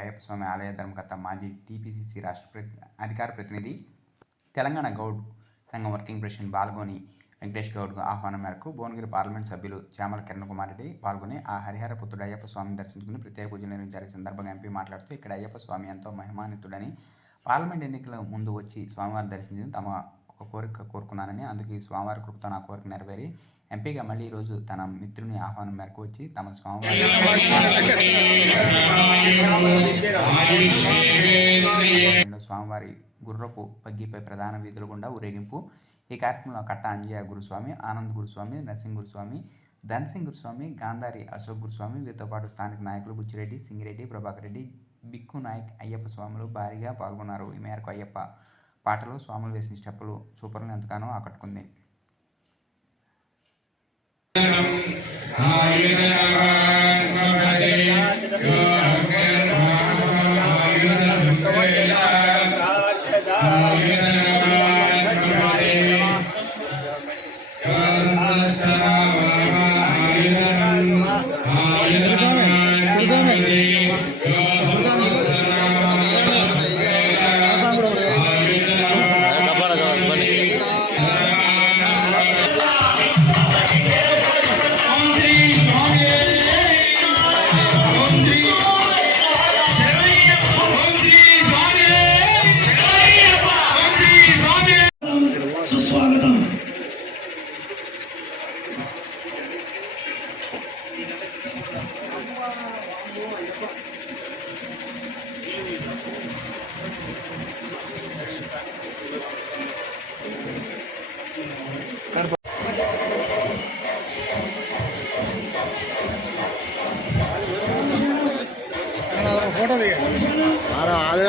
అయ్యప్ప స్వామి ఆలయ ధర్మకర్త మాజీ టీపీసీసీ రాష్ట్ర ప్రతి అధికార ప్రతినిధి తెలంగాణ గౌడ్ సంఘం వర్కింగ్ ప్రెసిడెంట్ బాల్గోని వెంకటేష్ గౌడ్ ఆహ్వానం మేరకు భువనగిరి పార్లమెంట్ సభ్యులు చామల కిరణ్ కుమార్ రెడ్డి పాల్గొని ఆ హరిహర పుత్రుడు అయ్యప్ప స్వామిని దర్శించుకుని ప్రత్యేక పూజలు నిర్వహించారు. ఈ సందర్భంగా ఎంపీ మాట్లాడుతూ ఇక్కడ అయ్యప్ప స్వామి ఎంతో మహిమాన్వితుడని పార్లమెంట్ ఎన్నికల ముందు వచ్చి స్వామివారిని దర్శించి తమ ఒక కోరిక కోరుకున్నానని అందుకే ఈ స్వామివారి కృపతో నా కోరిక నెరవేరి ఎంపీగా మళ్ళీ ఈరోజు తన మిత్రుని ఆహ్వానం మేరకు వచ్చి తమ స్వామివారి స్వామివారి గుర్రపు బగ్గిపై ప్రధాన వీధుల గుండా ఊరేగింపు. ఈ కార్యక్రమంలో కట్ట అంజయ గురుస్వామి ఆనంద్ గురుస్వామి నరసింగ్ గురుస్వామి ధన్సింగ్ గురుస్వామి గాంధారి అశోక్ గురుస్వామి వీరితో పాటు స్థానిక నాయకులు బుచ్చిరెడ్డి సింగిరెడ్డి ప్రభాకర్ రెడ్డి బిక్కు నాయక్ అయ్యప్ప స్వాములు భారీగా పాల్గొన్నారు. ఈ మేరకు అయ్యప్ప పాటలు స్వాములు వేసిన స్టెప్పులు సూపర్లు ఎంతగానో ఆకట్టుకుంది. సుస్వాగతం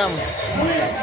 Vamos.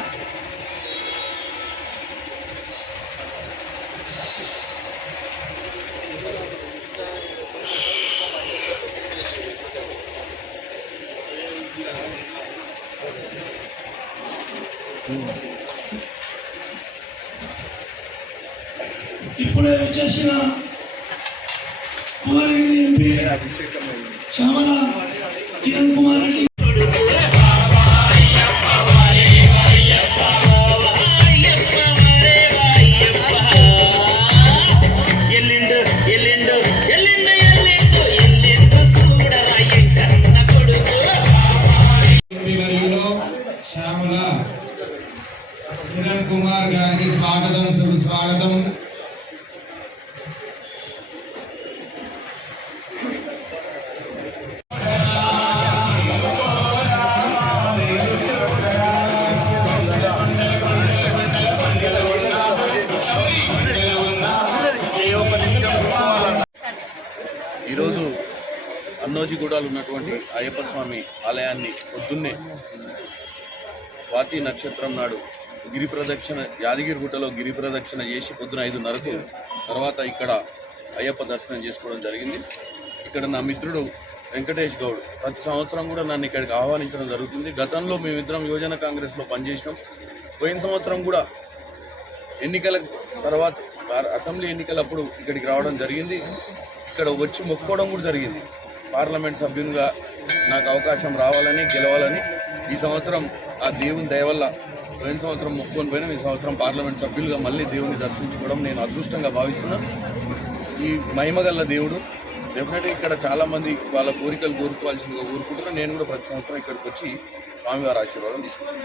ఇప్పుడే వచ్చేసిన కుమారగిరి ఎంపీ శ్యామల కిరణ్ కుమార్ రెడ్డి. కుమార్ గారికి స్వాగతం సుస్వాగతం ఈరోజు అన్నోజిగూడలో ఉన్నటువంటి అయ్యప్ప స్వామి ఆలయాన్ని పొద్దున్నే స్వాతి నక్షత్రం నాడు గిరి ప్రదక్షిణ యాదగిరిగుట్టలో గిరి ప్రదక్షిణ చేసి పొద్దున ఐదున్నరకు తర్వాత ఇక్కడ అయ్యప్ప దర్శనం చేసుకోవడం జరిగింది. ఇక్కడ నా మిత్రుడు వెంకటేష్ గౌడ్ ప్రతి సంవత్సరం కూడా నన్ను ఇక్కడికి ఆహ్వానించడం జరుగుతుంది. గతంలో మేమిద్దరం యువజన కాంగ్రెస్లో పనిచేసినాం. పోయిన సంవత్సరం కూడా ఎన్నికల తర్వాత అసెంబ్లీ ఎన్నికలప్పుడు ఇక్కడికి రావడం జరిగింది. ఇక్కడ వచ్చి మొక్కుకోవడం కూడా జరిగింది. పార్లమెంట్ సభ్యునిగా నాకు అవకాశం రావాలని గెలవాలని ఈ సంవత్సరం ఆ దేవుని దయవల్ల రెండు పోయిన సంవత్సరం మొక్కుకొని పోయిన ఈ సంవత్సరం పార్లమెంట్ సభ్యులుగా మళ్ళీ దేవుని దర్శించుకోవడం నేను అదృష్టంగా భావిస్తున్నా. ఈ మహిమగల్ల దేవుడు డెఫినెట్గా ఇక్కడ చాలామంది వాళ్ళ కోరికలు కోరుకోవాల్సిందిగా కోరుకుంటున్నారు నేను కూడా ప్రతి సంవత్సరం ఇక్కడికి వచ్చి స్వామివారి ఆశీర్వాదం తీసుకుంటాను